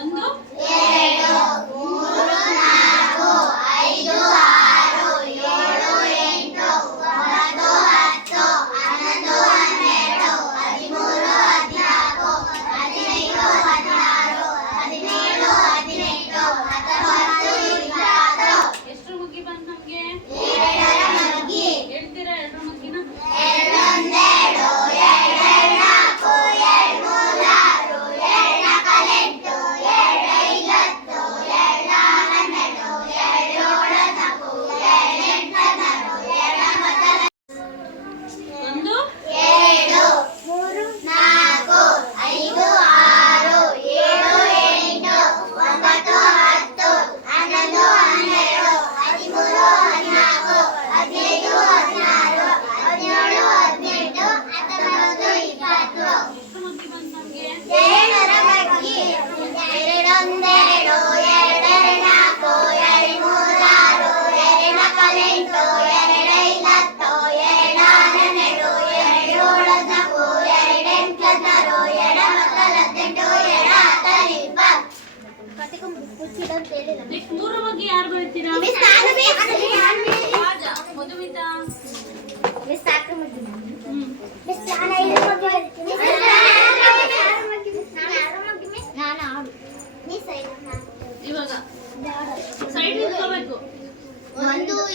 ಒಂದು 2 3 4 5 6 7 8 9 10 11 12 13 14 15 16 17 18 19 ಎಷ್ಟು ಮುಗಿ ಬಂತು ನಮಗೆ? 2 ಮಗ್ಗಿ. ಹೇಳ್ತೀರಾ 2 ಮುಗಿನ? 2 1 2 2 4 2 3 6 2 4 8 ಒಂದು 2 3 4 5 6 7 8 9 10 11 12 13 14 15 16 17 18 19 20 ಎಷ್ಟು ಮುಗಿ ಬಂತು ನಮಗೆ? 2 ಮಗ್ಗಿ. 2 1 2 2 4 2 3 6 2 4 8 2 5 10 2 ನೆಕ್ಸ್ಟ್ 3 ಮುಗಿ ಯಾರು ಬರೀತೀರಾ? ರಾಜ ಮಧುಮಿತಾ. ಇವಾಗ ಸೈಡ್ ನಿಂತ್ಕೋಬೇಕು. 1 2 3